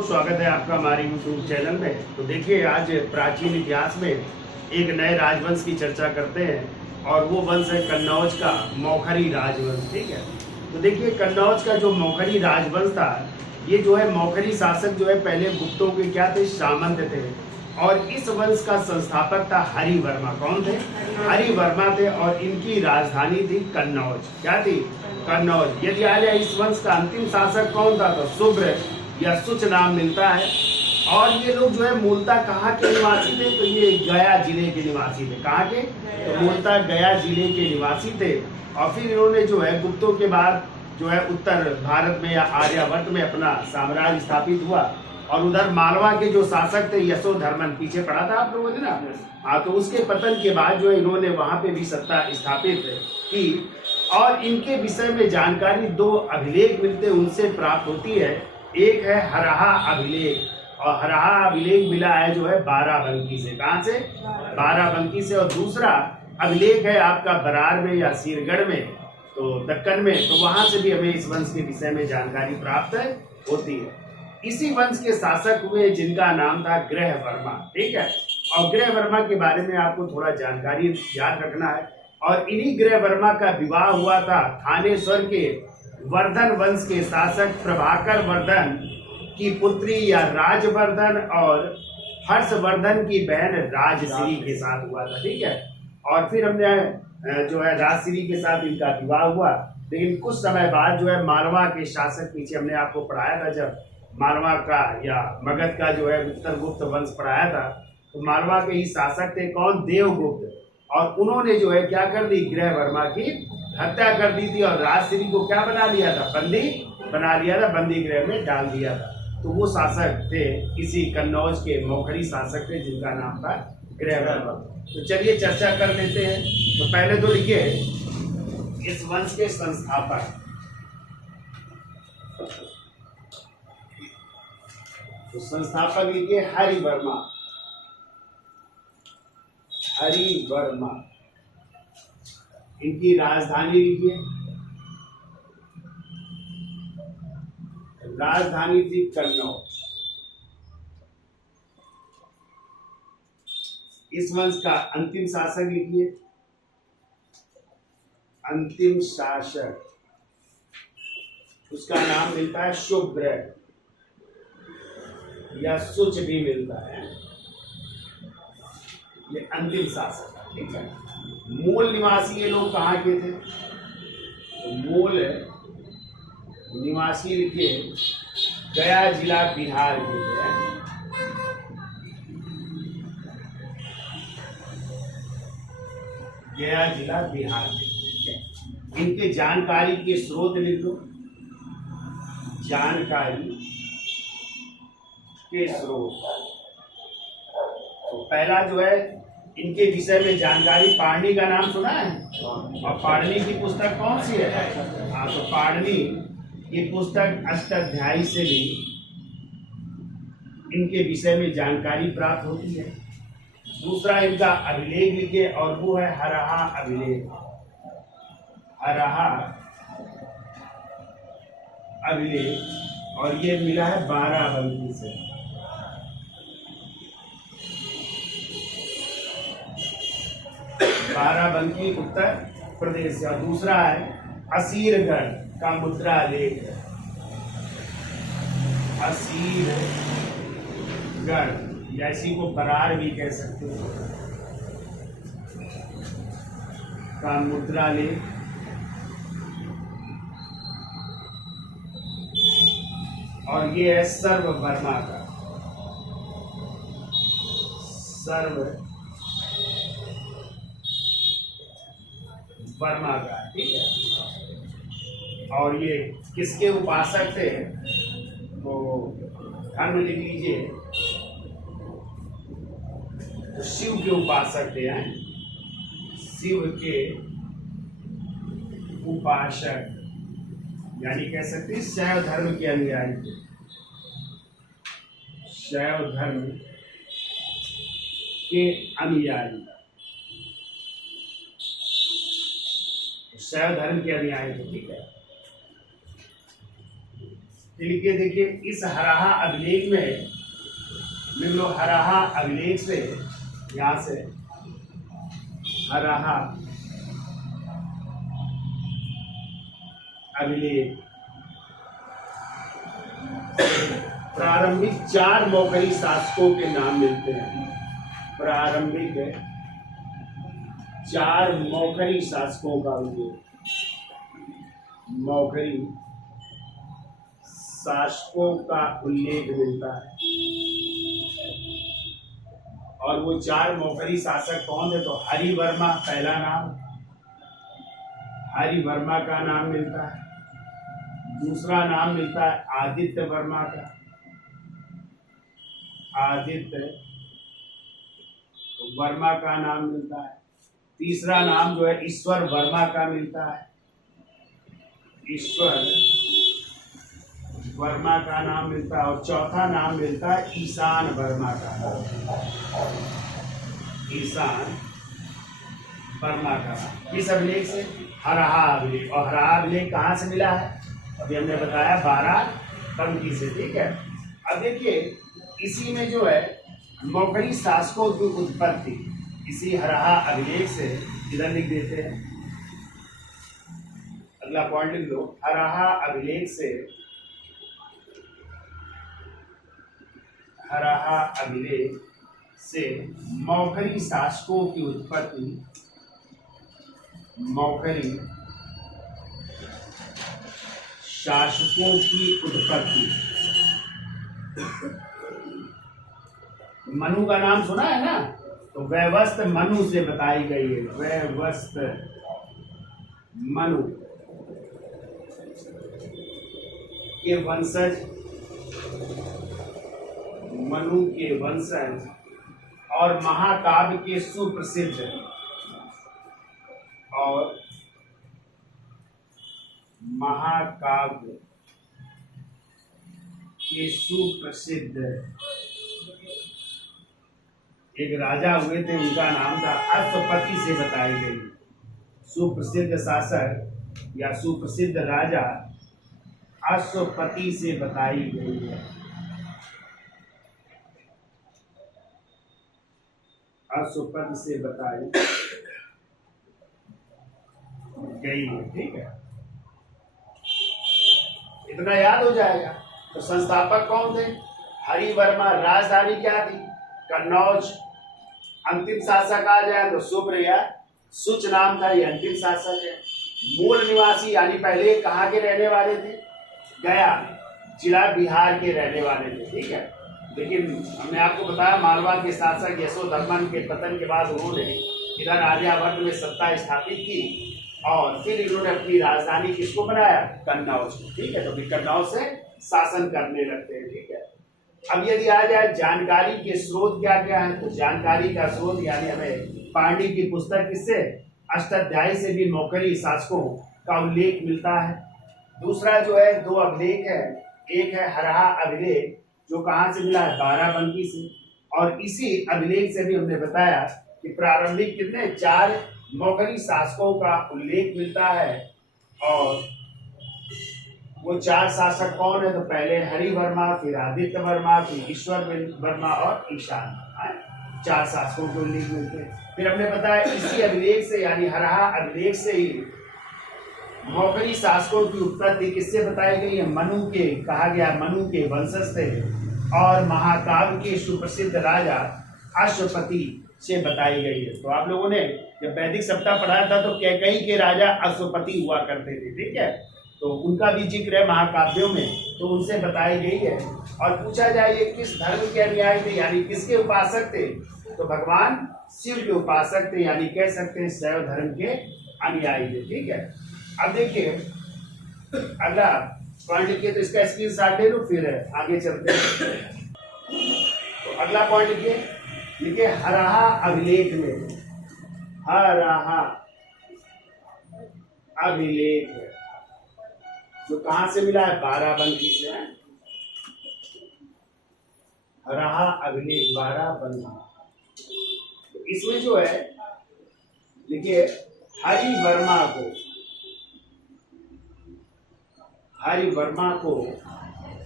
दोस्तों, स्वागत है आपका हमारे YouTube चैनल में। तो देखिए, आज प्राचीन इतिहास में एक नए राजवंश की चर्चा करते हैं और वो वंश है कन्नौज का मौखरी राजवंश। ठीक है, तो देखिए कन्नौज का जो मौखरी राजवंश था, ये जो है मौखरी शासक जो है पहले गुप्तों के क्या थे, सामंत थे। और इस वंश का संस्थापक था हरिवर्मा। कौन थे? हरिवर्मा थे। और इनकी राजधानी थी कन्नौज। क्या थी? कन्नौज। यदि आ जाए इस वंश का अंतिम शासक कौन था, तो शुभ्र या सुच नाम मिलता है। और ये लोग जो है मूलतः कहाँ के निवासी थे, तो ये गया जिले के निवासी थे। कहाँ के? तो मूलतः गया जिले के निवासी थे। और फिर इन्होंने जो है गुप्तों के बाद जो है उत्तर भारत में या आर्यावर्त में अपना साम्राज्य स्थापित हुआ। और उधर मालवा के जो शासक थे यशोधर्मन, पीछे पढ़ा था आप लोगों ने ना, हाँ, तो उसके पतन के बाद जो है इन्होंने वहां पे भी सत्ता स्थापित की। और इनके विषय में जानकारी दो अभिलेख मिलते उनसे प्राप्त होती है। एक है हरहा अभिलेख, और हरहा अभिलेख मिला है जो है बाराबंकी से। कहाँ से? बाराबंकी से। और दूसरा अभिलेख है आपका बरार में या सीरगढ़ में, तो दक्कन में। तो वहां से भी हमें इस वंश के विषय में जानकारी प्राप्त होती है। इसी वंश के शासक हुए जिनका नाम था गृहवर्मा। ठीक है, और गृहवर्मा के बारे में आपको थोड़ा जानकारी याद रखना है। और इन्हीं गृहवर्मा का विवाह हुआ था थानेश्वर के वर्धन वंश के शासक प्रभाकर वर्धन की पुत्री या राजवर्धन और हर्षवर्धन की बहन राजश्री के साथ हुआ था। ठीक है, और फिर हमने जो है राजश्री के साथ इनका विवाह हुआ। लेकिन कुछ समय बाद जो है मालवा के शासक, पीछे हमने आपको पढ़ाया था जब मालवा का या मगध का जो है उत्तर गुप्त वंश पढ़ाया था, तो मालवा के ही शासक थे कौन? देवगुप्त। और उन्होंने जो है क्या कर दी, गृहवर्मा की हत्या कर दी थी। और राजश्री को क्या बना लिया था? बंदी बना लिया था, बंदी गृह में डाल दिया था। तो वो शासक थे, इसी कन्नौज के मौखरी शासक थे जिनका नाम था गृहवर्मा। तो चलिए चर्चा कर लेते हैं। तो पहले तो लिखिए इस वंश के संस्थापक। तो संस्थापक लिखिए हरिवर्मा। हरिवर्मा। इनकी राजधानी लिखिए, राजधानी थी कन्नौज। इस वंश का अंतिम शासक लिखिए, अंतिम शासक, उसका नाम मिलता है शुभ्र या सुच भी मिलता है। ये अंतिम शासक है। ठीक है, मूल निवासी ये लोग कहाँ के थे? तो मूल निवासी लिखिए गया जिला बिहार के थे। गया जिला बिहार के। इनके जानकारी के स्रोत लिख दो, जानकारी के स्रोत। तो पहला जो है इनके विषय में जानकारी, पाणिनि का नाम सुना है? और पाणिनि की पुस्तक कौन सी है? हाँ, तो पाणिनि ये पुस्तक अष्टाध्यायी से भी इनके विषय में जानकारी प्राप्त होती है। दूसरा इनका अभिलेख लिखिए, और वो है हरहा अभिलेख। हरहा अभिलेख, और ये मिला है बाराबंकी से। बाराबंकी उत्तर प्रदेश से। और दूसरा है असीरगढ़ का मुद्रा लेख। असीरगढ़, या इसी को बरार भी कह सकते हो, का मुद्रा लेख। और ये है सर्ववर्मा का, वर्मा का। ठीक है, और ये किसके उपासक थे? तो ध्यान में लिख लीजिए, तो शिव के उपासक थे। शिव के उपासक, यानी कह सकते हैं शैव धर्म के अनुयायी थे। शैव धर्म के अनुयायी, शैव धर्म के अनुयायी थे। ठीक है, लिखिए, देखिए इस हराहा अभिलेख में लिख लो, हराहा अभिलेख से, यहां से हराहा अभिलेख प्रारंभिक 4 मौखरी शासकों के नाम मिलते हैं। प्रारंभिक 4 मौखरी शासकों का उल्लेख, मौखरी शासकों का उल्लेख मिलता है। और वो 4 मौखरी शासक कौन थे? तो हरिवर्मा पहला नाम, हरिवर्मा का नाम मिलता है। दूसरा नाम मिलता है आदित्य वर्मा का, आदित्य वर्मा का नाम मिलता है। तीसरा नाम जो है ईश्वर वर्मा का मिलता है, ईश्वर वर्मा का नाम मिलता है। और चौथा नाम मिलता है ईशान वर्मा का, ईशान वर्मा का। किस अभिलेख से? हराहा अभिलेख। और हराहा अभिलेख कहाँ से मिला है? अभी हमने बताया 12 पंक्ति से, ठीक है। अब देखिए इसी में जो है मौखरी शासकों की उत्पत्ति इसी हराहा अभिलेख से, इधर लिख देते हैं, अगला पॉइंट लिख लो, हराहा अभिलेख से, हराहा अभिलेख से मौखरी शासकों की उत्पत्ति, मौखरी शासकों की उत्पत्ति। मनु का नाम सुना है ना? तो वैवस्त मनु से बताई गई है, वैवस्त मनु के वंशज, मनु के वंशज और महाकाव्य के सुप्रसिद्ध, और महाकाव्य के सुप्रसिद्ध एक राजा हुए थे, उनका नाम था अश्वपति से बताई गई। सुप्रसिद्ध शासक या सुप्रसिद्ध राजा अश्वपति से बताई गई है, अश्वपति से बताई गई है, ठीक है। इतना याद हो जाएगा। तो संस्थापक कौन थे? हरिवर्मा। राजधानी क्या थी? कन्नौज। अंतिम शासक आ जाए तो सुब्रया, सुच नाम था, ये अंतिम शासक है। मूल निवासी यानी पहले कहाँ के रहने वाले थे? गया जिला बिहार के रहने वाले थे, ठीक है। लेकिन हमने आपको बताया मालवा के शासक यशोधर्मन के पतन के बाद उन्होंने इधर आर्यावर्त में सत्ता स्थापित की और फिर इन्होंने अपनी राजधानी किसको बनाया? कन्नौज, ठीक है। तो फिर कन्नौज से शासन करने लगते हैं, ठीक है। अब यदि आ जाए जानकारी के स्रोत क्या क्या है, तो जानकारी का स्रोत यानी हमें पांडी की पुस्तक किससे? अष्टाध्यायी से भी मौखरी शासकों का उल्लेख मिलता है। दूसरा जो है 2 अभिलेख है, एक है हराहा अभिलेख जो कहाँ से मिला है? 12 पंक्ति से। और इसी अभिलेख से भी हमने बताया कि प्रारंभिक कितने 4 मौखरी शासकों का उल्लेख मिलता है। और वो 4 शासक कौन है? तो पहले हरिवर्मा, फिर आदित्य वर्मा, फिर ईश्वर वर्मा और ईशान, 4 शासकों के उल्लेख मिलते हैं। फिर हमने बताया इसी अभिलेख से यानी हराहा अभिलेख से ही मौखरी शासकों की उत्पत्ति किससे बताई गई है? मनु के, कहा गया मनु के वंशज थे और महाकाव्य के सुप्रसिद्ध राजा अश्वपति से बताई गई है। तो आप लोगों ने जब वैदिक सप्ताह पढ़ा था तो कैकेयी के राजा अश्वपति हुआ करते थे, ठीक है। तो उनका भी जिक्र है महाकाव्यों में, तो उनसे बताई गई है। और पूछा जाए ये किस धर्म के अनुयायी थे यानी किसके उपासक थे? तो भगवान शिव के उपासक थे, यानी कह सकते हैं शैव धर्म के अनुयायी थे, ठीक है। अब देखिए अगला पॉइंट लिखिए, तो इसका स्क्रीनशॉट ले लो, फिर आगे चलते हैं। तो अगला पॉइंट लिखिए हराहा अभिलेख में, हराहा अभिलेख जो कहां से मिला है? 12 पंक्ति से है। हराहा अभिलेख 12 पंक्ति। तो इसमें जो है देखिए हरिवर्मा को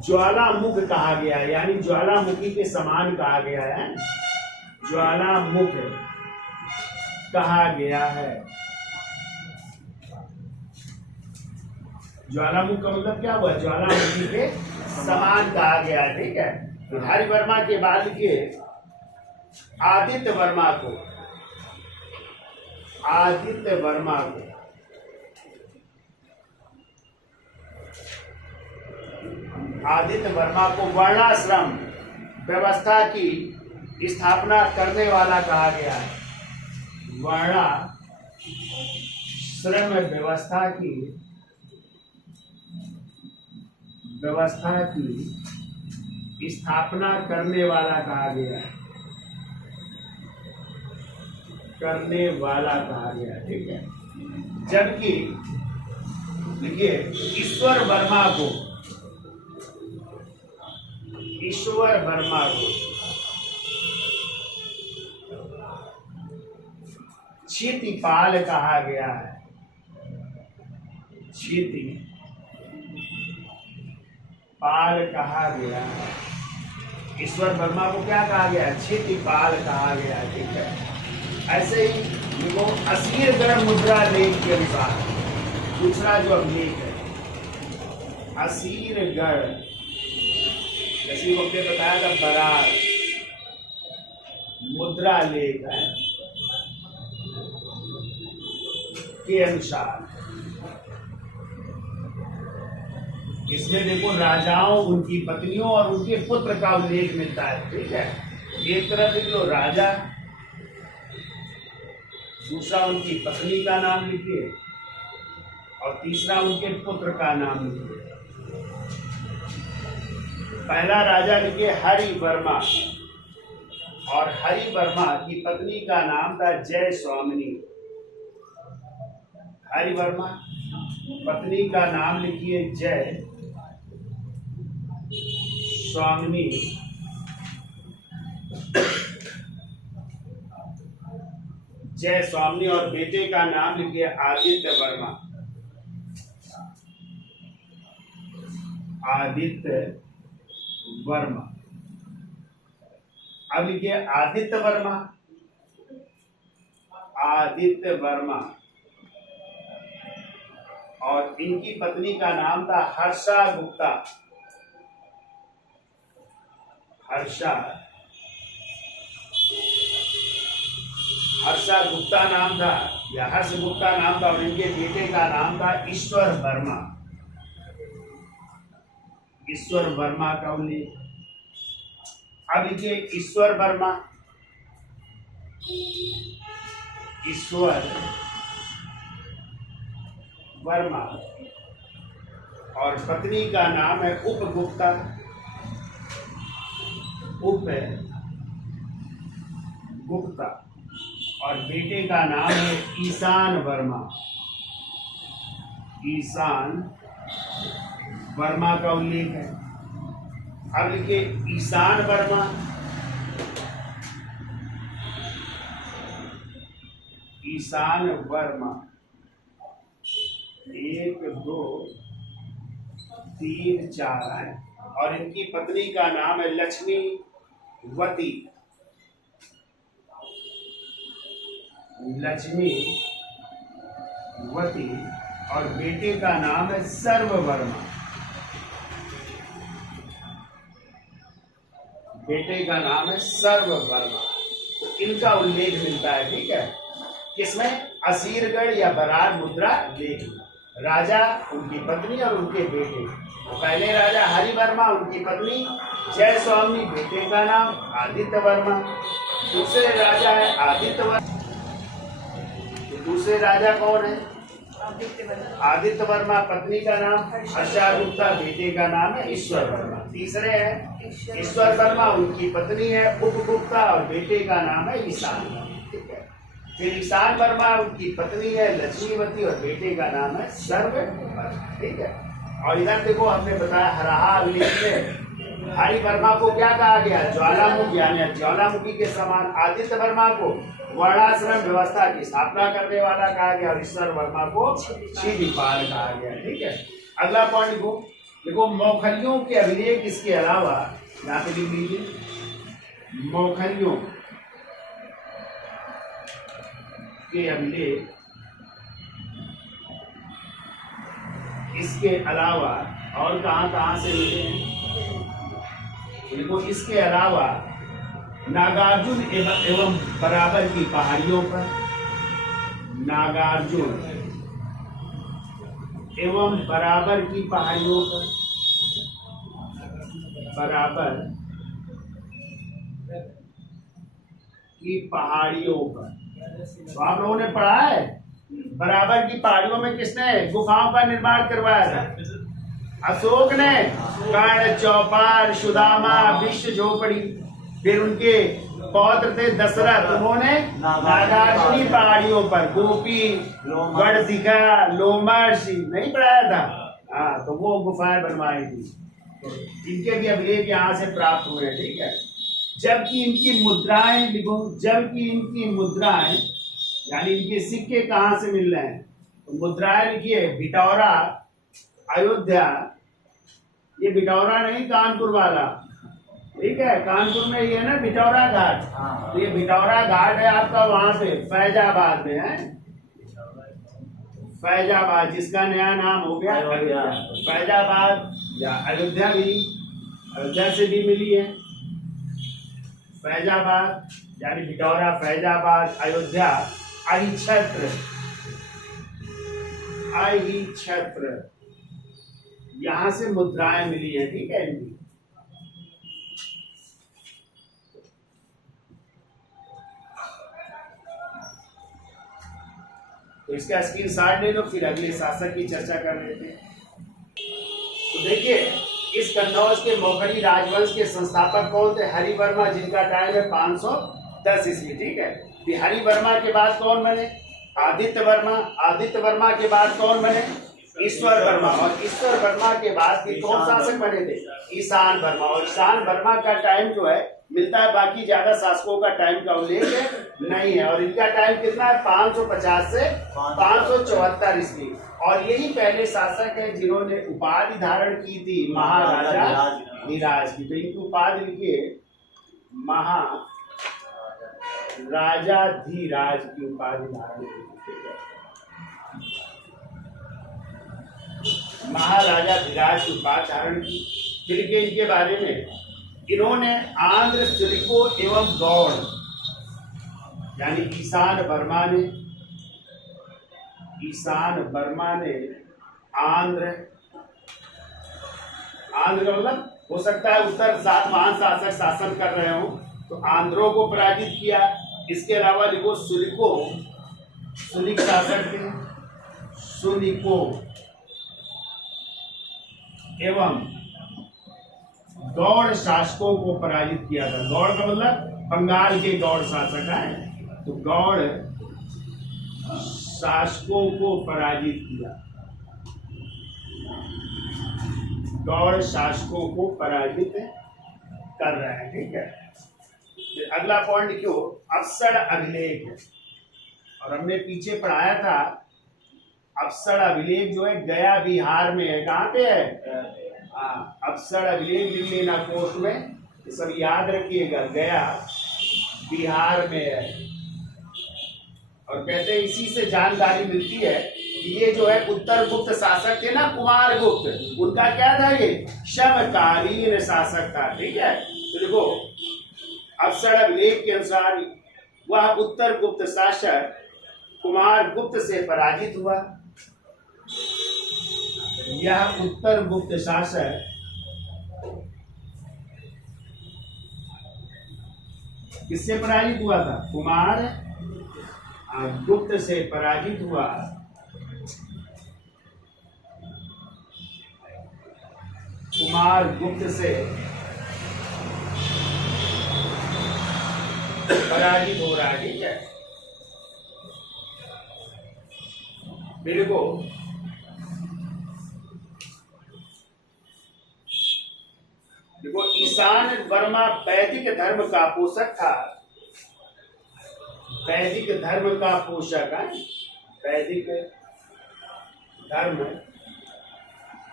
ज्वालामुख कहा गया है, यानी ज्वालामुखी के समान कहा गया है, ज्वालामुख कहा गया है। ज्वालामुख का मतलब क्या हुआ? ज्वालामुखी के समान कहा गया है, ठीक है। तो हरि वर्मा के बाद लिखिए आदित्य वर्मा को, आदित्य वर्मा को आदित्य वर्मा को वर्णाश्रम व्यवस्था की स्थापना करने वाला कहा गया है। वर्णाश्रम व्यवस्था की स्थापना करने वाला कहा गया है, करने वाला कहा गया, ठीक है। जबकि देखिए ईश्वर वर्मा को, ईश्वर वर्मा को क्षितिपाल कहा गया है, क्षितिपाल कहा गया है। ईश्वर वर्मा को क्या कहा गया है? क्षितिपाल कहा गया है, ठीक है। ऐसे ही देखो असीरगढ़ मुद्रा लेख के अनुसार दूसरा जो अभिलेख है असीरगढ़, जैसे हमने बताया था बरार मुद्रा लेख है के अनुसार इसमें देखो राजाओं, उनकी पत्नियों और उनके पुत्र का उल्लेख मिलता है, ठीक है। एक तरफ देख लो राजा, दूसरा उनकी पत्नी का नाम लिखिए और तीसरा उनके पुत्र का नाम लिखिए। पहला राजा लिखिए हरि वर्मा, और हरि वर्मा की पत्नी का नाम था जय स्वामिनी। हरि वर्मा पत्नी का नाम लिखिए जय स्वामिनी। जय स्वामिनी और बेटे का नाम लिखिए आदित्य वर्मा। आदित्य वर्मा। अब लिखिए आदित्य वर्मा, आदित्य वर्मा और इनकी पत्नी का नाम था हर्षा गुप्ता। हर्षा गुप्ता नाम था या हर्ष गुप्ता नाम था, और इनके बेटे का नाम था ईश्वर वर्मा। ईश्वर वर्मा का उल्लेख। अब लिखिए ईश्वर वर्मा, ईश्वर वर्मा और पत्नी का नाम है उपगुप्ता। उपगुप्ता और बेटे का नाम है ईशान वर्मा। ईशान वर्मा का उल्लेख है। अब लिखिए ईशान वर्मा, ईशान वर्मा 1 2 3 4 है, और इनकी पत्नी का नाम है लक्ष्मीवती। लक्ष्मीवती और बेटे का नाम है सर्ववर्मा। बेटे का नाम है सर्ववर्मा। इनका उल्लेख मिलता है, ठीक है, किसमें? असीरगढ़ या बरार मुद्रा लेख। राजा, उनकी पत्नी और उनके बेटे। तो पहले राजा हरि वर्मा, उनकी पत्नी जय स्वामी, बेटे का नाम आदित्य वर्मा। दूसरे राजा है आदित्य वर्मा। तो दूसरे राजा कौन है? आदित्य वर्मा, पत्नी का नाम हर्षा गुप्ता, बेटे का नाम है ईश्वर वर्मा। तीसरे है ईश्वर वर्मा, उनकी पत्नी है उपगुप्ता और बेटे का नाम है ईशान। ठीक है। फिर ईशान वर्मा, उनकी पत्नी है लक्ष्मीवती और बेटे का नाम है सर्व। ठीक है। और इधर देखो हमने बताया हराहा अभिलेख में हरि वर्मा को क्या कहा गया? ज्वालामुखी, यानी ज्वालामुखी के समान। आदित्य वर्मा को वर्णाश्रम व्यवस्था की स्थापना करने वाला कहा गया और ईश्वर वर्मा को क्षितिपाल कहा गया। ठीक है। अगला पॉइंट को देखो मौखरियों के अभिलेख इसके अलावा यहाँ पे लिख लीजिए, मौखरियों के अभिलेख इसके अलावा और कहाँ से मिले हैं? देखो इसके अलावा नागार्जुन एवं बराबर की पहाड़ियों पर, नागार्जुन एवं बराबर की पहाड़ियों पर, बराबर की पहाड़ियों पर। तो आप लोगों ने पढ़ा है बराबर की पहाड़ियों में किसने गुफाओं का निर्माण करवाया था? अशोक ने। कर्ण, चौपाल, सुदामा, विश्व झोपड़ी। फिर उनके पौत्र थे दशरथ, उन्होंने नागार्जुनी पहाड़ियों पर गोपी, गढ़शिखा, लोमर्षि नहीं पढ़ाया था? हाँ, तो वो गुफाएं बनवाई थी। तो इनके भी अभिलेख यहाँ से प्राप्त हुए हैं, ठीक है। जबकि इनकी मुद्राएं लिखो, जबकि इनकी मुद्राएं यानी इनके सिक्के कहाँ से मिल रहे हैं? तो मुद्राएं लिखिए, भिटौरा, अयोध्या। ये भिटौरा नहीं कानपुर वाला, ठीक है। कानपुर में ये है ना भिटौरा घाट, तो ये भिटौरा घाट है आपका वहां से फैजाबाद में है, फैजाबाद, जिसका नया नाम हो गया फैजाबाद या अयोध्या भी, अयोध्या से भी मिली है। फैजाबाद यानी भिटौरा, फैजाबाद, अयोध्या, अहिछत्र, अहिछत्र, यहां से मुद्राएं मिली है, ठीक है इनकी। तो इसका स्क्रीनशॉट ले लो, फिर अगले शासक की चर्चा कर लेते हैं। तो देखिए इस कन्नौज के मौखरी राजवंश के संस्थापक कौन थे? हरिवर्मा, जिनका टाइम है 510 ईस्वी, ठीक है। फिर हरिवर्मा के बाद कौन बने? आदित्य वर्मा। आदित्य वर्मा के बाद कौन बने? ईश्वर वर्मा। और ईश्वर वर्मा के बाद फिर कौन शासक बने थे? ईशान वर्मा। और ईशान वर्मा का टाइम जो है मिलता है, बाकी ज्यादा शासकों का टाइम का उल्लेख नहीं है। और इनका टाइम कितना है? 550 से 574 ईस्वी। और यही पहले शासक है जिन्होंने उपाधि धारण की थी महाराजा धीराज की। तो इनकी उपाधि लिखिए, महाराजा धीराज की उपाधि धारण की, महाराजा धीराज की उपाधि धारण की। फिर के इनके बारे में, इन्होंने आंध्र, सुलिको एवं गौड़ यानी ईशान वर्मा ने, ईशान वर्मा ने आंध्र, आंध्र का मतलब हो सकता है उत्तर 7 महान शासक शासन कर रहे हो, तो आंध्रों को पराजित किया। इसके अलावा लिखो सुलिको, सुलिक शासक थे, सुलिको एवं गौड़ शासकों को पराजित किया था। गौड़ का मतलब बंगाल के गौड़ शासक हैं, तो गौड़ शासकों को पराजित किया, गौड़ शासकों को पराजित कर रहे हैं, ठीक है। फिर अगला पॉइंट क्यों? अवसर अभिलेख। और हमने पीछे पढ़ाया था अवसर अभिलेख जो है गया बिहार में है। कहाँ पे है? अवसर अभिलेख लिख लेना कोष्ठ में, ये सब याद रखिएगा, गया बिहार में है। और कहते हैं इसी से जानकारी मिलती है कि ये जो है उत्तर गुप्त शासक थे ना, कुमार गुप्त, उनका क्या था? ये समकालीन शासक था, ठीक है। तो देखो अवसर अभिलेख के अनुसार वह उत्तर गुप्त शासक कुमार गुप्त से पराजित हुआ। यह उत्तर गुप्त शासक किससे पराजित हुआ था? कुमार गुप्त से पराजित हुआ। कुमार गुप्त से पराजित हो रहा है, ठीक है। मेरे को देखो ईशान वर्मा वैदिक धर्म का पोषक था, वैदिक धर्म का पोषक है, वैदिक धर्म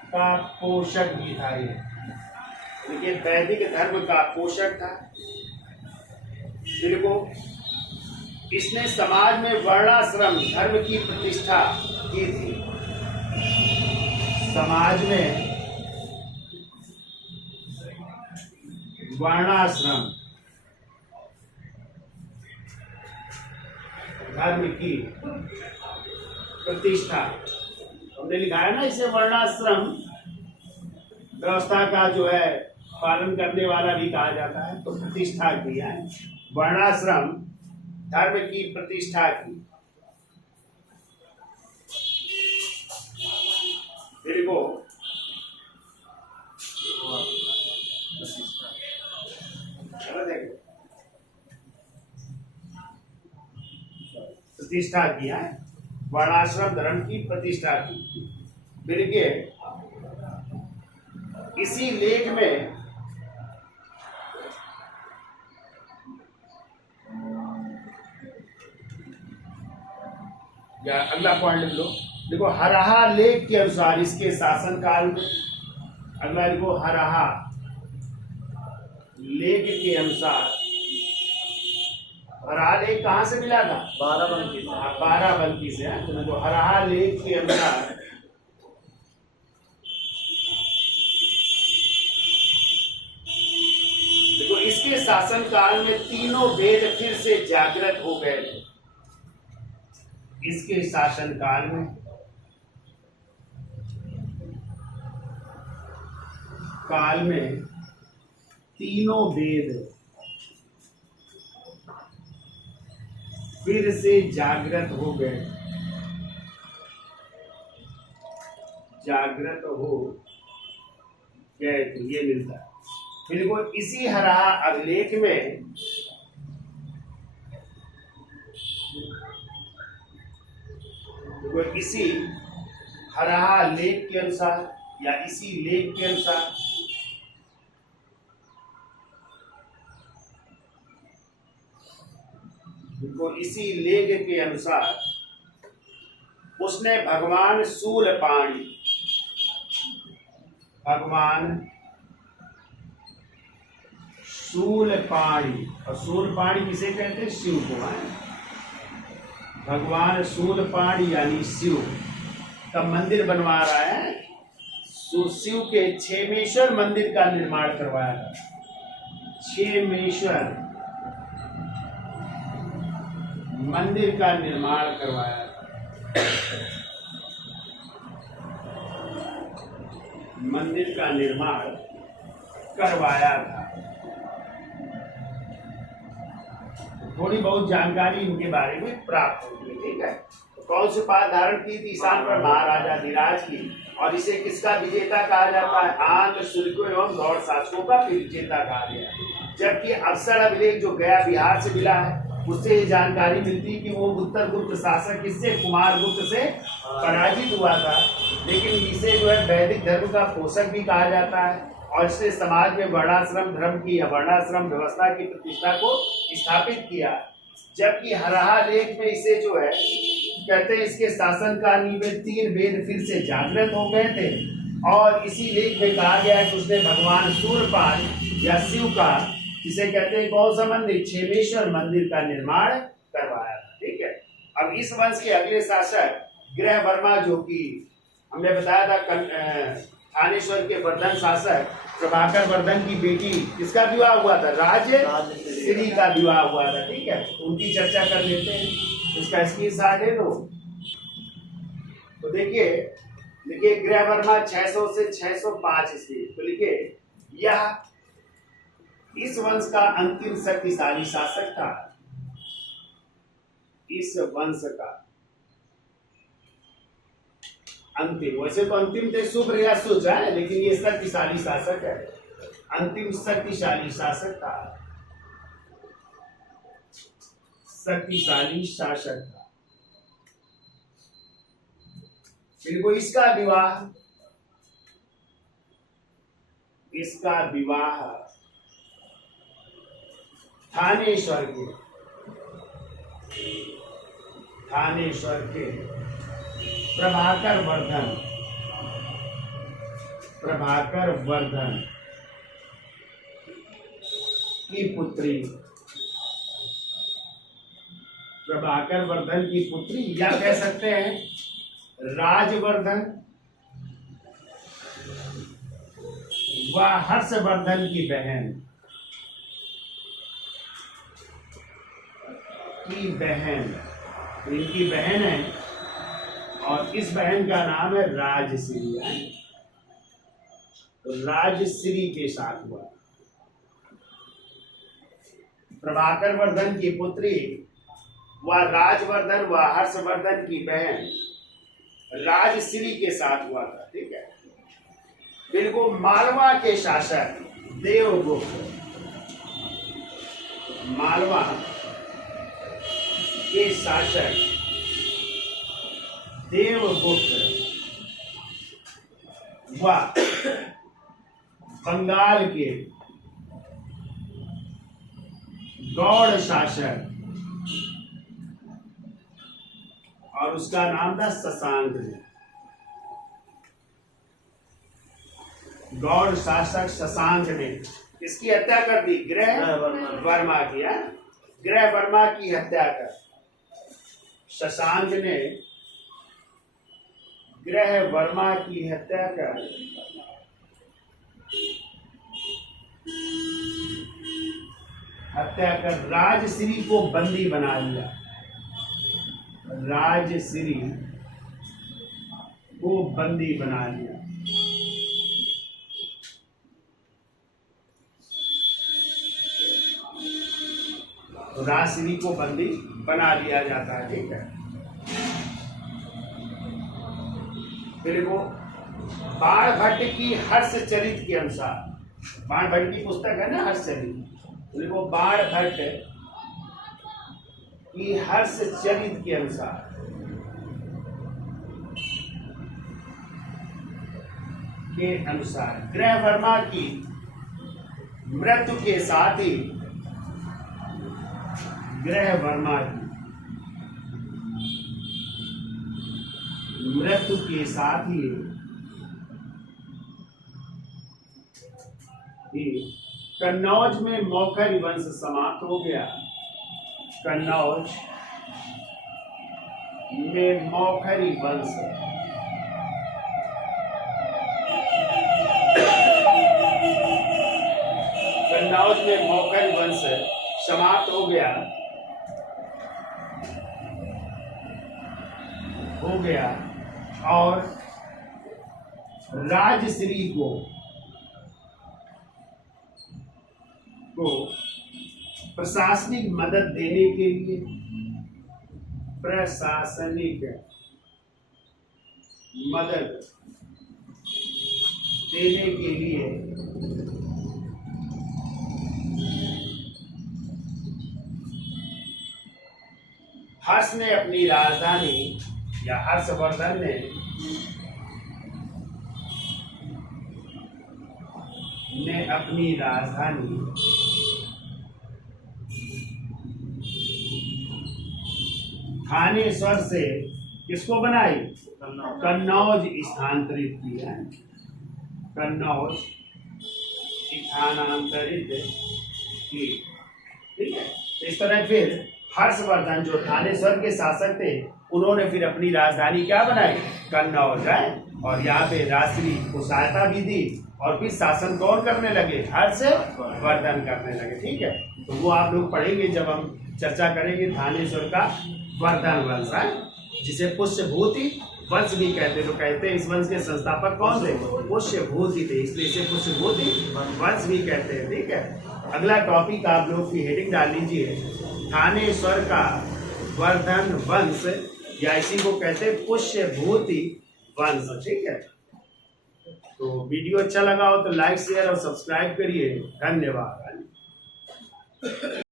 का पोषक भी था ये। देखिए वैदिक धर्म का पोषक था। फिर को इसने समाज में वर्णाश्रम धर्म की प्रतिष्ठा की थी। समाज में वर्णाश्रम धर्म की प्रतिष्ठा, हमने लिखा है ना इसे, वर्णाश्रम व्यवस्था का जो है पालन करने वाला भी कहा जाता है। तो प्रतिष्ठा की है, वर्णाश्रम धर्म की प्रतिष्ठा की। फिर वो प्रतिष्ठा किया है, वर्णाश्रम धर्म की प्रतिष्ठा की। फिर के इसी लेख में या अगला पॉइंट लिख लो। देखो हरहा लेख के अनुसार इसके शासन काल में, अगला लिखो हरहा लेख के अनुसार। हरहा लेख कहां से मिला था? बाराबंकी से। बाराबंकी से है। तो देखो हरहा लेख के अनुसार देखो इसके शासन काल में तीनों वेद फिर से जागृत हो गए थे। इसके शासन काल में तीनों वेद फिर से जागृत हो गए, जागृत हो गए। तो ये मिलता है। फिर वो इसी हरहा अभिलेख में वो इसी हरहा लेख के अनुसार या इसी लेख के अनुसार तो इसी लेख के अनुसार उसने भगवान शूलपाणी, भगवान शूलपाणी, और शूलपाणी किसे कहते हैं? शिव को है। भगवान शूलपाणी यानी शिव का मंदिर बनवा रहा है। शिव के क्षेमेश्वर मंदिर का निर्माण करवाया था। क्षेमेश्वर मंदिर का निर्माण करवाया था। मंदिर का निर्माण करवाया था। थोड़ी बहुत जानकारी इनके बारे में प्राप्त होगी। ठीक है। तो कौन सी पाठ धारण की थी? ईशान पर महाराजा धीराज की। और इसे किसका विजेता कहा जाता है? आंध्र शुल्कों एवं गौड़ शासकों का विजेता कहा गया। जबकि अक्सर अभिलेख जो गया बिहार से मिला है उससे ये जानकारी मिलती है कि वो उत्तर गुप्त शासक किससे? कुमार गुप्त से पराजित हुआ था। लेकिन इसे जो है वैदिक धर्म का पोषक भी कहा जाता है और इसने समाज में वर्णाश्रम धर्म की या वर्णाश्रम व्यवस्था की प्रतिष्ठा को स्थापित किया। जबकि हरहा लेख में इसे जो है कहते हैं इसके शासन काल में तीन वेद फिर से जागृत हो गए थे। और इसी लेख में कहा गया कि उसने भगवान शूलपाण या शिव का, जिसे कहते हैं कौन सा मंदिर? क्षेमेश्वर मंदिर का निर्माण करवाया था। ठीक है। अब इस वंश के अगले शासक ग्रह वर्मा, जो कि हमने बताया था थानेश्वर के वर्धन शासक प्रभाकर वर्धन की बेटी, किसका विवाह हुआ था? राजश्री का विवाह हुआ था। ठीक है। उनकी चर्चा कर लेते हैं। इसका स्क्रीनशॉट है तो देखिए ग्रह वर्मा 600 से 605 ईस्वी। तो लिखिए यह इस वंश का अंतिम शक्तिशाली शासक था। इस वंश का अंतिम, वैसे तो अंतिम थे शुभ या शुभ है, लेकिन ये शक्तिशाली शासक है। अंतिम शक्तिशाली शासक था, शक्तिशाली शासक था। फिर वो इसका विवाह थानेश्वर के प्रभाकर वर्धन प्रभाकर वर्धन की पुत्री, प्रभाकर वर्धन की पुत्री, या कह सकते हैं राजवर्धन व हर्षवर्धन की बहन, इनकी बहन है और इस बहन का नाम है राजश्री है। तो राजश्री के साथ हुआ। प्रभाकर वर्धन की पुत्री व राजवर्धन व हर्षवर्धन की बहन राजश्री के साथ हुआ था। ठीक है। फिर को मालवा के शासक देवगुप्त, मालवा के शासक देवगुप्त व बंगाल के गौड़ शासक, और उसका नाम था शशांक। गौड़ शासक शशांक ने किसकी हत्या कर दी? ग्रह वर्मा की। ग्रह वर्मा की हत्या कर शशांक ने ग्रह वर्मा की हत्या कर राजश्री को बंदी बना लिया। राजश्री को बंदी बना लिया। तो राजश्री को बंदी बना लिया जाता है। ठीक है। फिर वो बाणभट्ट की हर्षचरित के अनुसार, बाणभट्ट की पुस्तक है ना हर्षचरित, फिर वो बाणभट्ट की हर्षचरित के अनुसार ग्रह वर्मा की मृत्यु के साथ ही ग्रह वर्मा की मृत्यु के साथ ही कन्नौज में मौखरी वंश समाप्त हो गया। कन्नौज में मौखरी वंश समाप्त हो गया और राजश्री को प्रशासनिक मदद देने के लिए हर्ष ने अपनी राजधानी, या हर्षवर्धन ने अपनी राजधानी थानेश्वर से किसको बनाई? कन्नौज स्थानांतरित किया। कन्नौज स्थानांतरित की। ठीक है। इस तरह फिर हर्षवर्धन जो थानेश्वर के शासक थे, उन्होंने फिर अपनी राजधानी क्या बनाई? कन्नौज है। और यहाँ पे राजश्री को सहायता भी दी और फिर शासन कौन करने लगे? हर्षवर्धन करने लगे। ठीक है। तो वो आप लोग पढ़ेंगे जब हम चर्चा करेंगे थानेश्वर का वर्धन वंश है, जिसे पुष्यभूति वंश भी कहते। तो कहते हैं इस वंश के संस्थापक कौन थे? पुष्यभूति थे, इसलिए इसे पुष्यभूति वंश भी कहते हैं। ठीक है। अगला टॉपिक आप लोग की हेडिंग डाल लीजिए, थानेश्वर का वर्धन वंश, या इसी को कहते हैं पुष्यभूति वंश। ठीक है। तो वीडियो अच्छा लगा हो तो लाइक शेयर और सब्सक्राइब करिए। धन्यवाद।